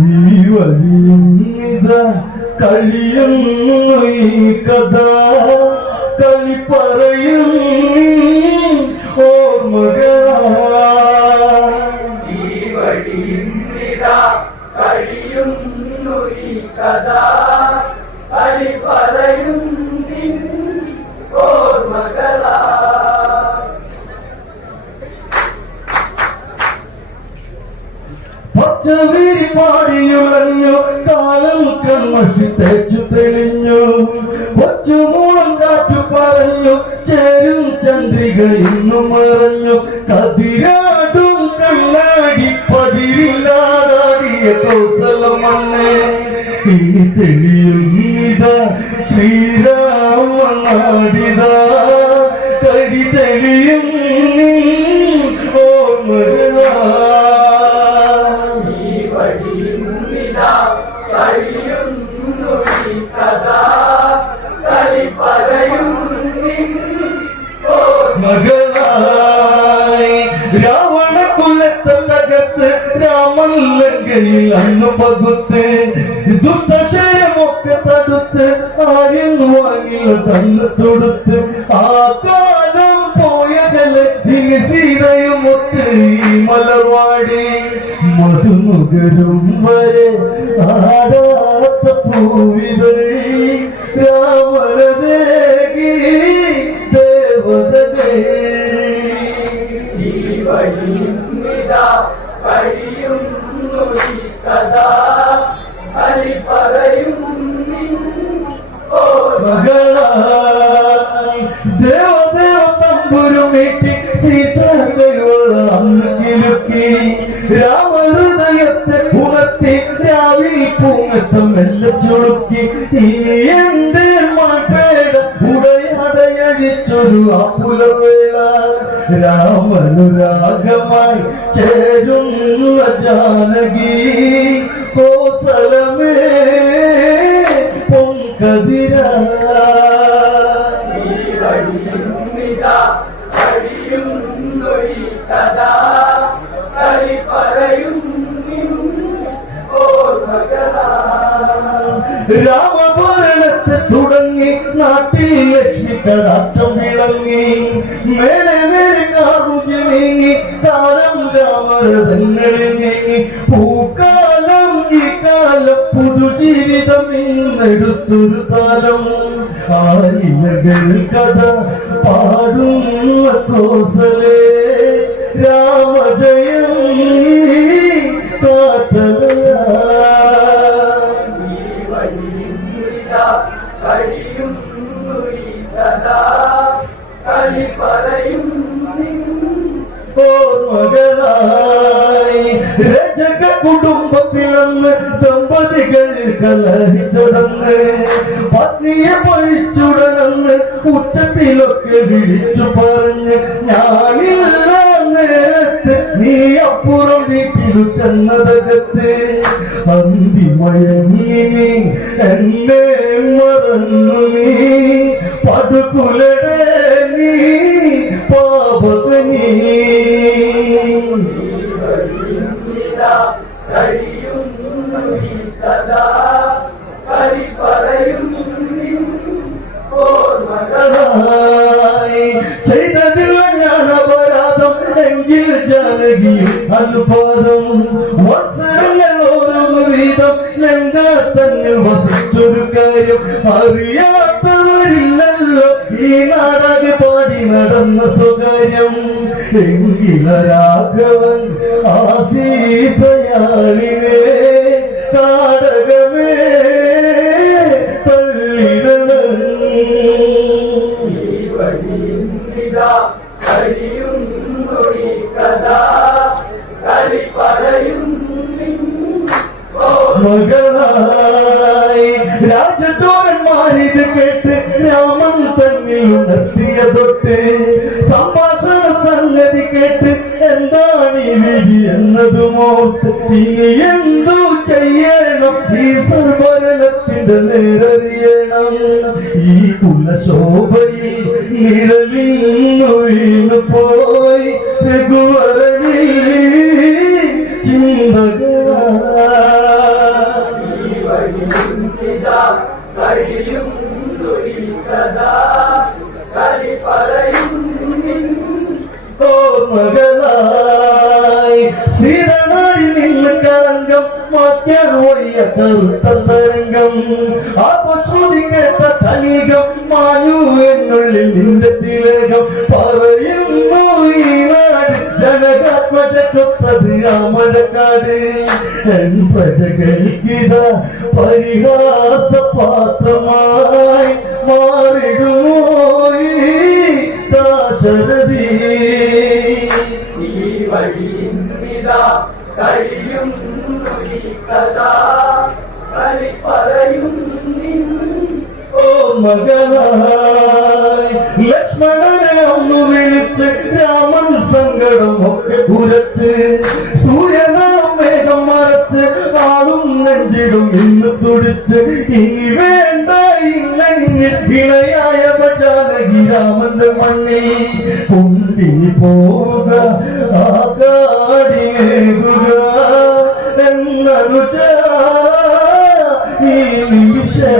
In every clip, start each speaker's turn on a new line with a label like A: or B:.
A: ഈ വഴിയുന്നിത കളിയുന്നു ഈ കഥ. കളി പറയും
B: വഴിയിന്നിതാ കഴിയുന്നു ഈ കഥ. കളി പറയും
A: പച്ചവീരി പാടിയുളഞ്ഞു കാലം കൺമഷി തേച്ചു തെളിഞ്ഞു. കൊച്ചുമൂളം കാറ്റു പറഞ്ഞു ചേരും ചന്ദ്രിക ഇന്നു മറഞ്ഞു. കതിരാടും കണ്ണാടി പതിരില്ലാതാടിയ കൗസല മണ്ണെ ഇനി തെളിയുന്നിത ശ്രീരാമനാടിത കടി ഇനി സീതയും ഒത്ത് ഈ മലർവാടി മധുമുഖരും വരെ ആടാത്ത പൂവിതൾ രാമരദേകി ദേവതേ
B: ഈ വഴിയിന്നിതാ കഴിയുന്നു കഥ. കളി പറയും
A: മകളായി ദേവദേവ തമ്പുരുമീട്ടി കിലുക്കി രാമഹൃദയത്തെ ഉണർത്തി രാവിൽ പൂങ്ങത്തം മെല്ലെ ചുളുക്കി. ഇനി എന്റെ മാപ്പേട ഉടയടയഴിച്ചൊരു അപ്പുലവേള രാമനുരാഗമായി ചേരുന്ന ജാനകി. രാമഭരണത്തെ തുടങ്ങി നാട്ടിൽ ലക്ഷ്മി കടാക്ഷം വിളങ്ങി. മേലെ മേലെ കാമുകി നീങ്ങി കാലം രാമരഥങ്ങളിൽ നീങ്ങി. പൂക്കാലം ഈ കാലം പുതുജീവിതം ഇന്നെടുത്തൊരു താലം ആയിരകൾ കഥ പാടും കോസലേ കലഹിച്ചതെന്ന് പത്നിയെ പഴിച്ചുടനെന്ന് ഉച്ചത്തിലൊക്കെ വിളിച്ചു പറഞ്ഞ് ഞാനില്ല നേരത്ത് നീ അപ്പുറം വീട്ടിലു ചെന്നതകത്ത്. അന്തിമയങ്ങി നീ എന്നെ മറന്നു നീ. പടുകുലടേ നീ
B: കഥ
A: കാര്യം അറിയാത്തവരില്ലല്ലോ ഈ നാടക പാടി നടന്ന സ്വകാര്യം എങ്കിലരാഘവൻ ആസീതയാളിനെ മകളായി. രാജചോരന്മാരിത് കേട്ട് രാമൻ തന്നിൽ ഉണർത്തിയ തൊട്ട് സംഭാഷണ സംഗതി കേട്ട് എന്താണ് ഈ വിധി എന്നതുമോർത്ത് ഇനി എന്തു ചെയ്യണം? ഈ സർവരണത്തിന്റെ നേരറിയണം. ഈ കുലശോഭയിൽ നിഴലിന്നു വീണു തരംഗം ആ പശ്രുതി കേട്ട മാഞ്ഞു എന്നുള്ളിൽ നിന്റെ തിലകം പറയുന്നു ഈ നാട് ജനകാത്മജക്കൊത്തത് രാമഴക്കാട് എൻ പ്രജകൾക്കിത പരിഹാസ പാത്രമായി മാറിടുമോ ഈ ദാശരഥി?
B: ഈ വഴി കഴിയും കഥ.
A: ഓ മകനായി. ലക്ഷ്മണനെ ഒന്ന് വിളിച്ച് രാമൻ സങ്കടം ഒക്കെ പുരത്ത് സൂര്യനാം മേഘം മറച്ച് ആളും നെഞ്ചിടും ഇന്ന് തുടിച്ച്. ഇനി വേണ്ട ഇല്ലെങ്കിൽ ഇണയായ ജാനകി രാമന്റെ മണ്ണിൽ കൊണ്ടിനി പോവുക. ആ കാടിനേകുക എന്നനുജ ഈ നിമിഷേ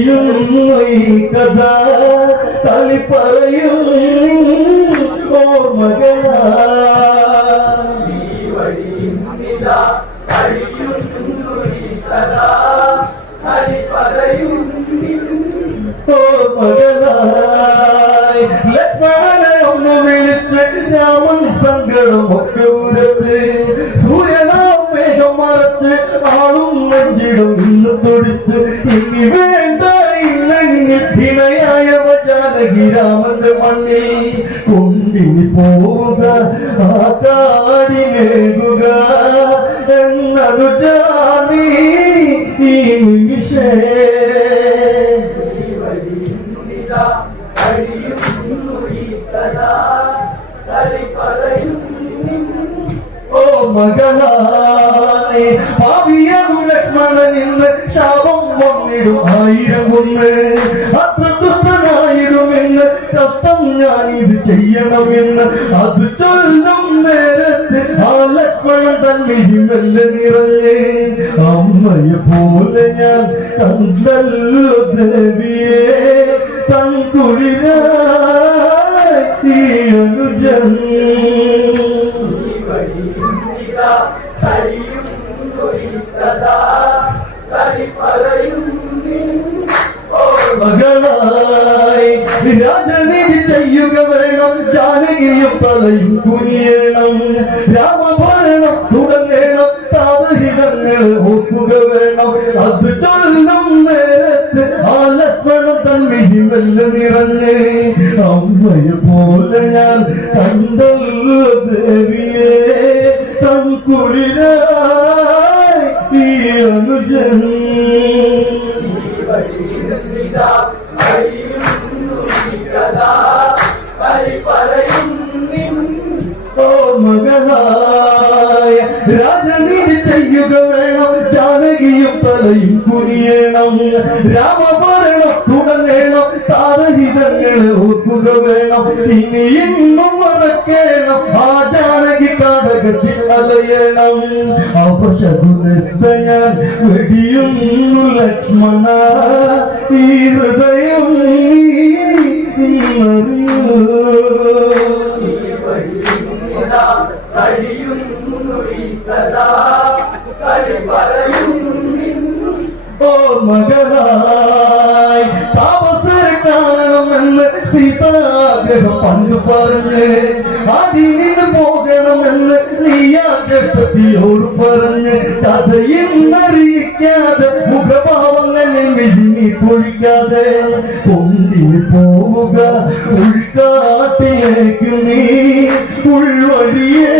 B: ഈ കഥ കളി
A: ജാതി ഈ നിമിഷേ. ഓ മകളായി ഭാവിയാകും ലക്ഷ്മണൻ ഇന്ന് ശാപം വന്നിടും. ആയിരം കുന്ന് അത്ര ദുഷ്ടനായിടുമെന്ന് കഷ്ടം ഞാൻ ഇത് ചെയ്യണമെന്ന് അത് ചൊല്ലും ലക്ഷ്മണൻ തന്നിടി മെല്ലെ നിറഞ്ഞ്. അമ്മയെ പോലെ ഞാൻ കണ്ടല്ലോ ദേവിയെ. തൺകുളിരായി ഈ അനുജൻ. രാജനീതി ചെയ്യുക വേണം ജാനകിയും തലയും കുനിയണം രാമഭരണം തുടങ്ങണം രാജനീതി ചെയ്യുക വേണം ജാനകിയും തലയും കുനിയണം. രാമഭരണം തുടങ്ങണം താരഹിതങ്ങൾ ഓർക്കുക വേണം. ഇനി ഇന്നും മറക്കണം ആ ജാനകി കാടകത്തിൽ അലയണം. അപശകുനത്തെ ഞാൻ വെടിയുന്നു ലക്ഷ്മണ. ഈ ഹൃദയം നീ
B: ഈ വഴിയിന്നിതാ കഴിയുന്നു ഈ കഥ കളി
A: ഓ മകളായി സീതാഗ്രഹം പണ്ട് പറഞ്ഞ്. അതിന് പോകണമെന്ന് നീയാഗ്രഹത്തിയോട് പറഞ്ഞ്. കഥയെന്നറിയിക്കാതെ മുഖഭാവങ്ങളിൽ മിഴിഞ്ഞി പൊളിക്കാതെ കൊണ്ടിന് പോവുക. ഉൾക്കാട്ടിലേക്ക് നീ ഉൾവഴിയേ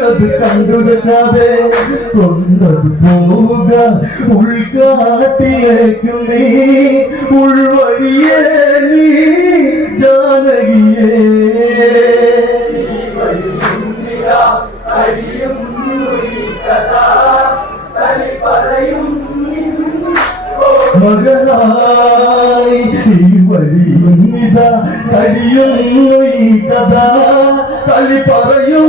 A: അത് കണ്ടുകൊടുക്കാതെ കൊണ്ടത് പോവുക ഉൾക്കാട്ടിലേക്ക് നീ ഉൾവഴിയേ നീ ജാനകിയേ. മകളായി ഈ വഴിയുന്നിത കഴിയുന്നു ഈ കഥ. തളി പറയും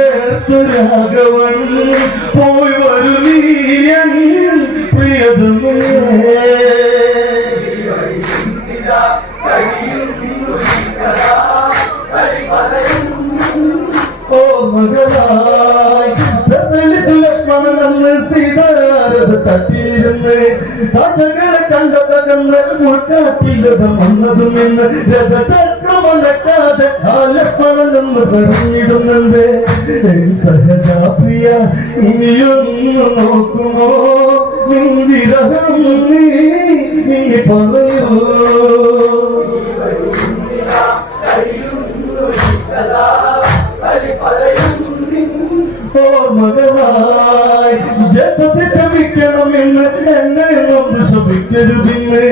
A: മകളാ
B: വഴിയുന്നിതാ കഴിയുന്നു ഈ കഥ കളി പറയും
A: ഓ മകളായി നിറവയറാണെന്ന് ചെയ്ത വീണ് പോകുക കാനനപാത പതിവ്രതയാണെന്ന് ചെയ്ത രാമന്മാരിലെ ഈ ജപമാല അനുവാദം വാങ്ങുമ്പോൾ അവർ രാമന്റെ പാദത്തിൽ തൊട്ട് തൊഴുമ്പോൾ ഒന്നെഴുന്നേൽക്കുവാൻ കൈ ചേർത്ത് രാഘവൻ പോയി വരൂ നീ പ്രിയതമേ ഓ മകളായി സീതാരത് തട്ടിയിരുന്ന് കാഴ്ചകളെ കണ്ടതകന്ന് ഉൾക്കാട്ടില്ലത് വന്നതു നിന്ന് രഥചക്രമലക്കാതെ ആ ലക്ഷ്മണനെന്ന് പറഞ്ഞിടുന്നുണ്ട്. സഹജാപ്രിയ ഇനിയൊന്നു നോക്കുമോ? നിന്ദിരഹം നീ ഇനി പറയൂ?
B: വഴിയുന്നിതാ കഴിയുന്നു ഈ
A: എന്നെ നൊന്ന് ശ്രമിക്കരുതിന്ന്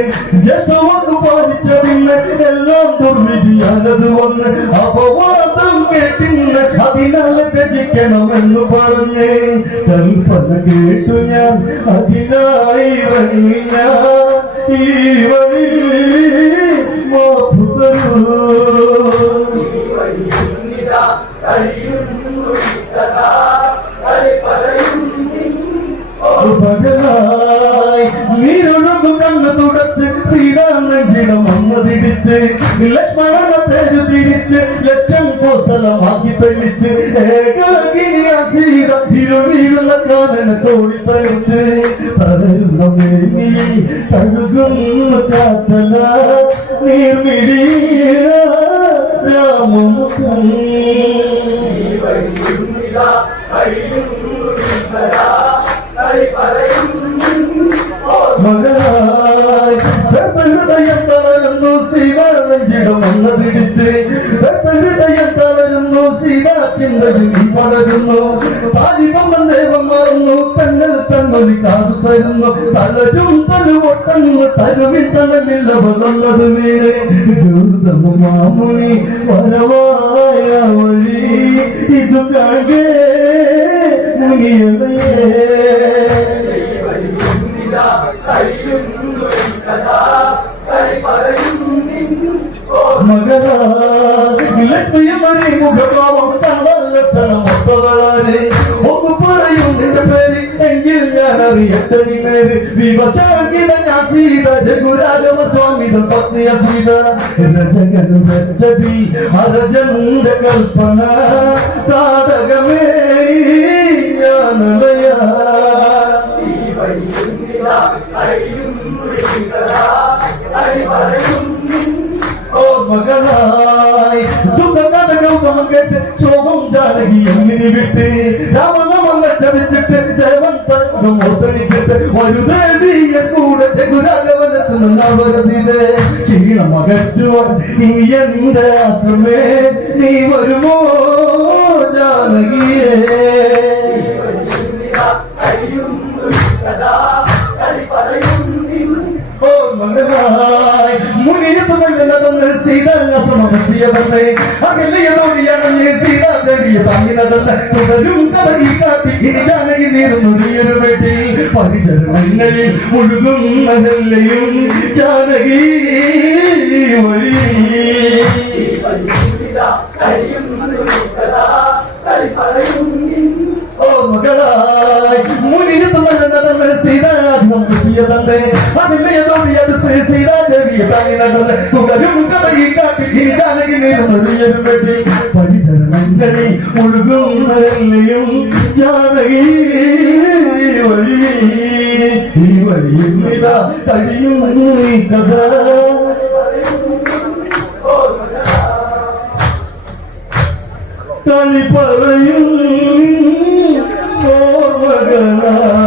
A: ജത്തവാക്ക് പാലിച്ചതിന്ന് എല്ലാം ദുർവിധിയാനത് വന്ന് അപവാദം കേട്ടിന്ന് അതിനാലെ ത്യജിക്കണമെന്ന് പറഞ്ഞേ. കൽപ്പന കേട്ടു ഞാൻ അതിനായി ഇറങ്ങി ഞാൻ ഈ വഴി മാപ്പു തരൂ
B: വഴിയുന്നിതാ
A: ശ്രീരാമഞ്ചിടം വന്നതിടിച്ച് ലക്ഷ്മണനെ തേജു തിരിച്ച് ലക്ഷം കോസലമാക്കി തെളിച്ച് ഏകാഗിനി അസീത ഇരുവീഴുന്ന കാനന തോടി തളിച്ച് തരുന്ന മേനി തഴുകുന്ന കാത്തല നീർമിഴീര രാമം
B: വഴിയുന്നിതാ കഴിയുന്നു
A: സീതാനെഞ്ചിടം വന്നതിടിച്ച് ഹൃദയം തളരുന്നു സീതാ ചിന്തയിൽ നീ പടരുന്നു താലിപമ്മൻ ദേവം മറന്നു തന്നൽ തന്നൊലി കാതു തരുന്നു. തലരും തലുവൊട്ടന്ന് തരുവിൽ തണലില്ല വളർന്നത് വീണ്. ഗൗതമ മാമുനി വരവായ വഴി ഇത് കാണേ മുനിയണയേ
B: കഴിയുന്നു കഥ കളി പറയും
A: മുഖഭാവം കണ്ടല്ലക്ഷണം ഒത്തവളാരെ ഒന്ന് പറയും നിന്റെ പേര് എങ്കിൽ ഞാൻ അറിയട്ടെ നീ നേര് വിവശാങ്കിത ഞാൻ സീത രഘുരാഘവ സ്വാമിത പത്നിയ സീത രജകന് വെച്ചതി അരജന്റെ കൽപ്പന താടകമേ ഞാനലയാ
B: ഈ
A: കേട്ട് ശോഭം ജാനകി എന്നിനി വിട്ട് രാമനാമം ചവിച്ചിട്ട് ദേവൻ തത്വം ഓർത്തണിച്ചിട്ട് വലുതേവിയെ കൂടെ രഘുരാഘവനെത്തുന്ന നവരതിരെ ക്ഷീണം അകറ്റുവാൻ ഇനി എന്റെ ആശ്രമേ നീ വരുമോ ജാനകിയേ മുനിയപ്പമല്ല നടന്ന് സീതാസമർത്തിയവന്നെ അകലെയതോടിയാണ് സീതാ ദേവിയെ താങ്ങി നടന്ന് തുടരും കടകി കാട്ടി. നീറുന്നു നീയൊരു വീട്ടിൽ. പരിചരണങ്ങളിൽ മുഴുകുന്നതെല്ലയും ജാനകി
B: പറയും
A: ഓ മകളായി മുനിയപ്പമല്ല നടന്ന് നടന്ന് സീതാരാധം കിട്ടിയതന്നെ അതിമയതോടി അടുത്ത് സീതാദേവിയെ താങ്ങി നടന്ന് തുടരും കഥയിൽ കാട്ടി ഇനി ജാനകി നേരുന്നൊരു വെട്ടി പരിചരണങ്ങളിൽ ഒഴുകുന്നതല്ലയും ജാനകി വഴി ഈ വഴിയിൽ നിതാ കഴിയുന്നു ഈ കഥ കളി പറയും ഓർമ്മകളാ